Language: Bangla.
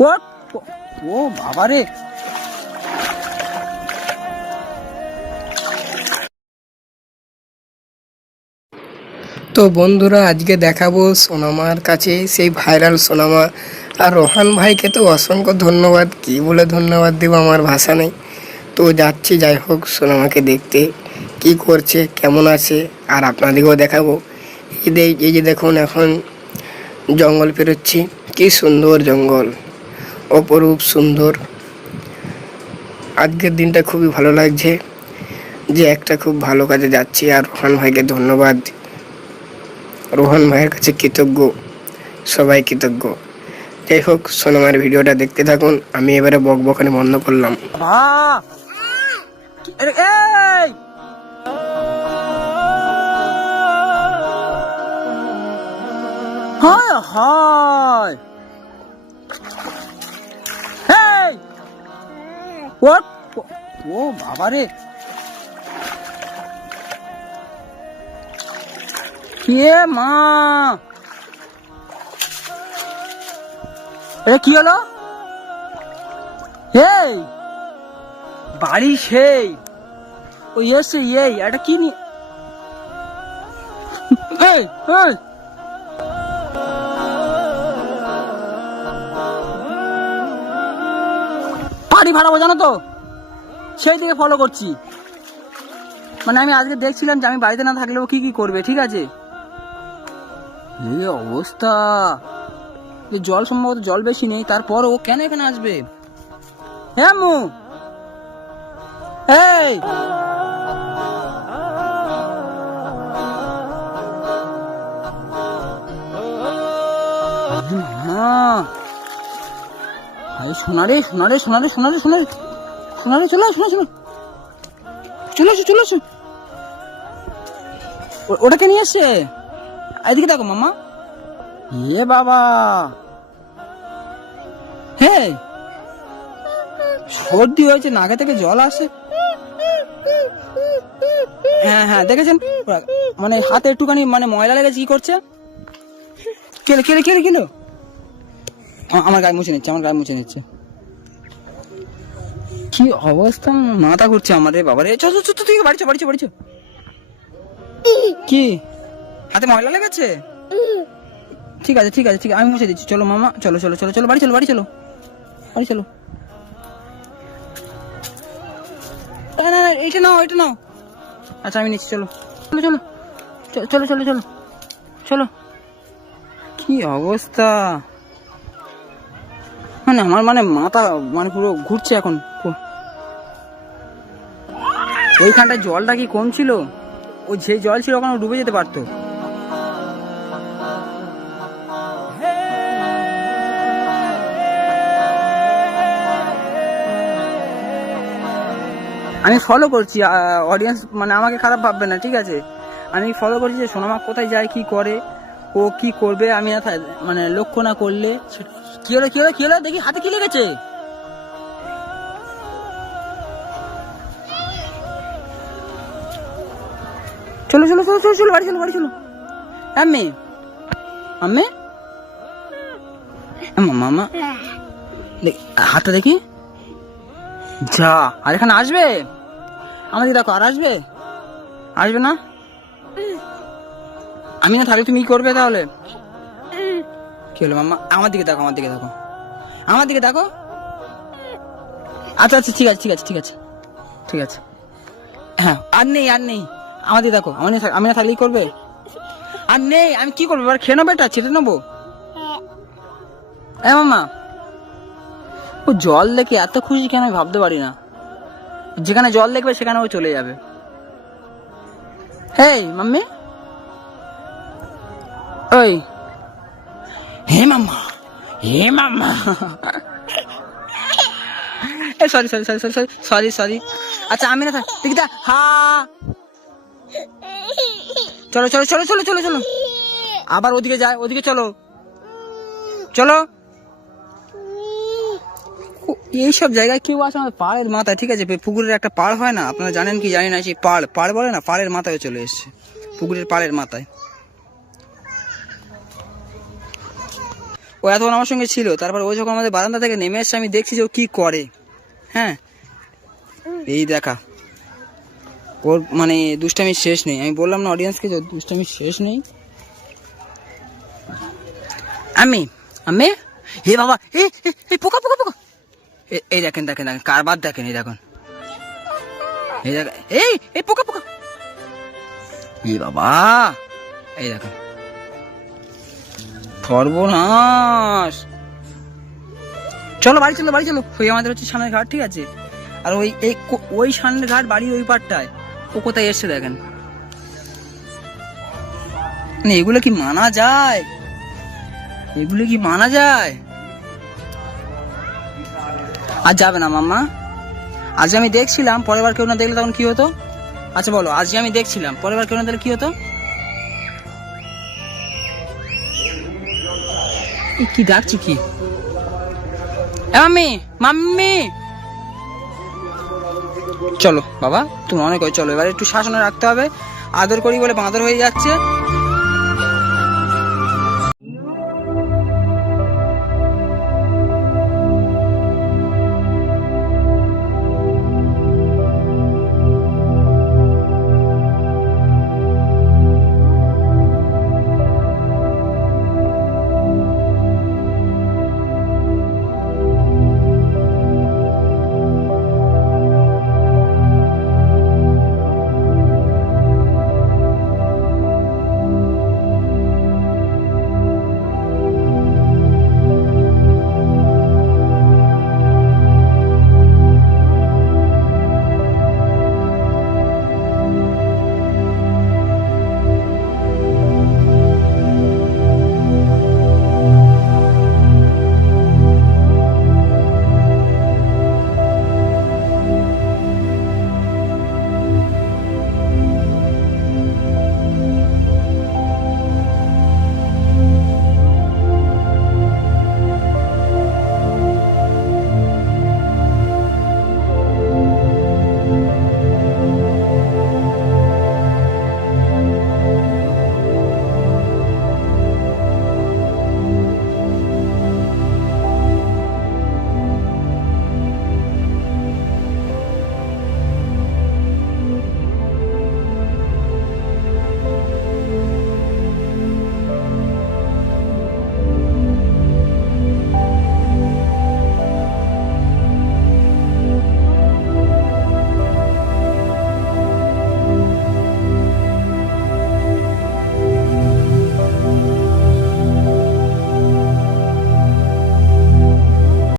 ও ও বাবা রে, তো বন্ধুরা আজকে দেখাবো সোনামার কাছে সেই ভাইরাল সোনামা। আর রোহান ভাইকে তো অসংখ্য ধন্যবাদ, কী বলে ধন্যবাদ দেব, আমার ভাষা নেই। তো যাচ্ছি, যাই হোক সোনামাকে দেখতে কি করছে, কেমন আছে, আর আপনাদেরকেও দেখাবো। এই যে দেখুন, এখন জঙ্গল পেরোচ্ছি, কি সুন্দর জঙ্গল, অপরূপ সুন্দর। আজকের দিনটা খুবই ভালো লাগছে যে একটা খুব ভালো কাজে যাচ্ছি। আর রোহান ভাইকে ধন্যবাদ, রোহন ভাইয়ের কাছে কৃতজ্ঞ, সবাই কৃতজ্ঞ। যাই হোক, সোনামার ভিডিওটা দেখতে থাকুন। আমি এবারে বকবকানি বন্ধ করলাম। এই হায় হায়, এই ও ও বাবা রে, কে মা, এটা কি হলো? এই বাড়ি সেই ও এসে, এই এটা কি নি, এই এই বাড়ি ভাড়াবো জানো তো, সেই থেকে ফলো করছি। মানে আমি আজকে দেখছিলাম যে আমি বাড়িতে না থাকলেও কি কি করবে, ঠিক আছে। এই অবস্থা, জল সম্ভবত জল বেশি নেই, তারপর ও কেন এখানে আসবে? হ্যাঁ মু, এই হ্যাঁ, সোনারে সোনারে সোনারে সোনারে সোনারে সোনারে, চলে আসো চলে চলে আসো চলে আসো। ওটাকে নিয়ে এসছে, এদিকে দেখো মামা। এ বাবা, হ্যাঁ সর্দি হয়েছে, নাকে থেকে জল আসে। হ্যাঁ হ্যাঁ দেখেছেন, মানে হাতে একটুখানি মানে ময়লা লেগেছে, কি করছে, কেলে কেলে কেলে কেলো, আমার গায়ে মুছে নিচ্ছে, আমার গায়ে মুছে নিচ্ছে। কি অবস্থা, মাথা ঘুরছে আমার রে বাবা রে। চল চল তুই বাড়ি চো, বাড়ি চো, বাড়ি চো। কি হাতে ময়লা লেগেছে? ঠিক আছে ঠিক আছে ঠিক আছে, আমি মুছে দিচ্ছি। চলো মামা, চলো চলো চলো চলো, বাড়ি চলো বাড়ি চলো বাড়ি চলো। না না এটা নাও, এটা নাও। আচ্ছা আমি নিচ্ছি, চলো চলো চলো চলো চলো চলো চলো। কি অবস্থা, মানে আমার মানে মাথা মানে পুরো ঘুরছে এখন। ওইখানটায় জলটা কি কম ছিল, ওই যে জল ছিল ওখানে ডুবে যেতে পারতো। আমি ফলো করছি, অডিয়েন্স মানে আমাকে খারাপ ভাববে না, ঠিক আছে। আমি ফলো করছি যে সোনামা কোথায় যায়, কি করে, ও কি করবে, আমি মানে লক্ষ্য না করলে। কি হলো কি হলো কি হলো, দেখি হাতে কি লেগেছে। চলো চলো চলো চলো চলো, বাড়ি চলো বাড়ি চলো। আমি আমি মামা হাতটা দেখি, যা আর এখানে আসবে, আমাদের দেখো আর আসবে, আসবে না। আমি না থাকলে তুমি কি করবে তাহলে? কি হলো মামা, আমার দিকে দেখো, আমার দিকে দেখো, আমার দিকে দেখো। আচ্ছা আচ্ছা ঠিক আছে ঠিক আছে ঠিক আছে ঠিক আছে, হ্যাঁ আর নেই আর নেই, আমার দিকে দেখো, আমি না থাকলেই করবে। আর নেই, আমি কি করবো এবার, খেয়ে নেবো, এটা ছেটে নেবো। হ্যাঁ মামা, ও জল দেখে এত খুশি কেন আমি ভাবতে পারি না। যেখানে জল দেখবে সেখানে ও চলে যাবে। হেই মাম্মি, ওই hey mamma, hey mamma, sorry sorry sorry sorry sorry sorry sorry. আচ্ছা আমি না থাক, দেখি হা, চলো চলো চলো চলো চলো চলো, আবার ওদিকে যায়, ওদিকে চলো চলো। এইসব জায়গায় কেউ আসে আমাদের পাড়ের মাথায়, ঠিক আছে। পুকুরের একটা পাড় হয় না, আপনারা জানেন কি জানি না, সেই পাড় পাড় বলে না, পাড়ের মাথায় চলে এসছে, পুকুরের পাড়ের মাথায়। ও এতক্ষণ আমার সঙ্গে ছিল, তারপর ও যখন আমাদের বারান্দা থেকে নেমে এসছে আমি দেখছি যে ও কি করে। হ্যাঁ, এই দেখা ওর মানে দুষ্টামির শেষ নেই। আমি বললাম না অডিয়েন্সকে যে দুষ্টামির শেষ নেই। আমি আমি হে বাবা, এই পোকা পোকা পোকা, এই দেখেন দেখেন দেখেন কারবার দেখেন, এই দেখুন, এই দেখেন, এই পোকা পোকা, এই বাবা, এই দেখেন সর্বনাশ। চলো বাড়ি চলো, বাড়ি চলো। ওই আমাদের হচ্ছে সামনের ঘাট, ঠিক আছে? আর ওই সামনের ঘাট বাড়ির ওই পারটায় ও কোথায় এসছে দেখেন। মানে এগুলো কি মানা যায়? এগুলো কি মানা যায়? আজ যাবে না মাম্মা? আজ আমি দেখছিলাম, পরের বার কেউ না দেখলে তখন কি হতো? আচ্ছা বলো, আজ আমি দেখছিলাম, পরের বার কেউ না দেখলে কি হতো? কি ডাকছি কি? মাম্মি মাম্মি, চলো বাবা, তুমি অনেক চলো, এবার একটু শাসনে রাখতে হবে। আদর করি বলে বাঁদর হয়ে যাচ্ছে।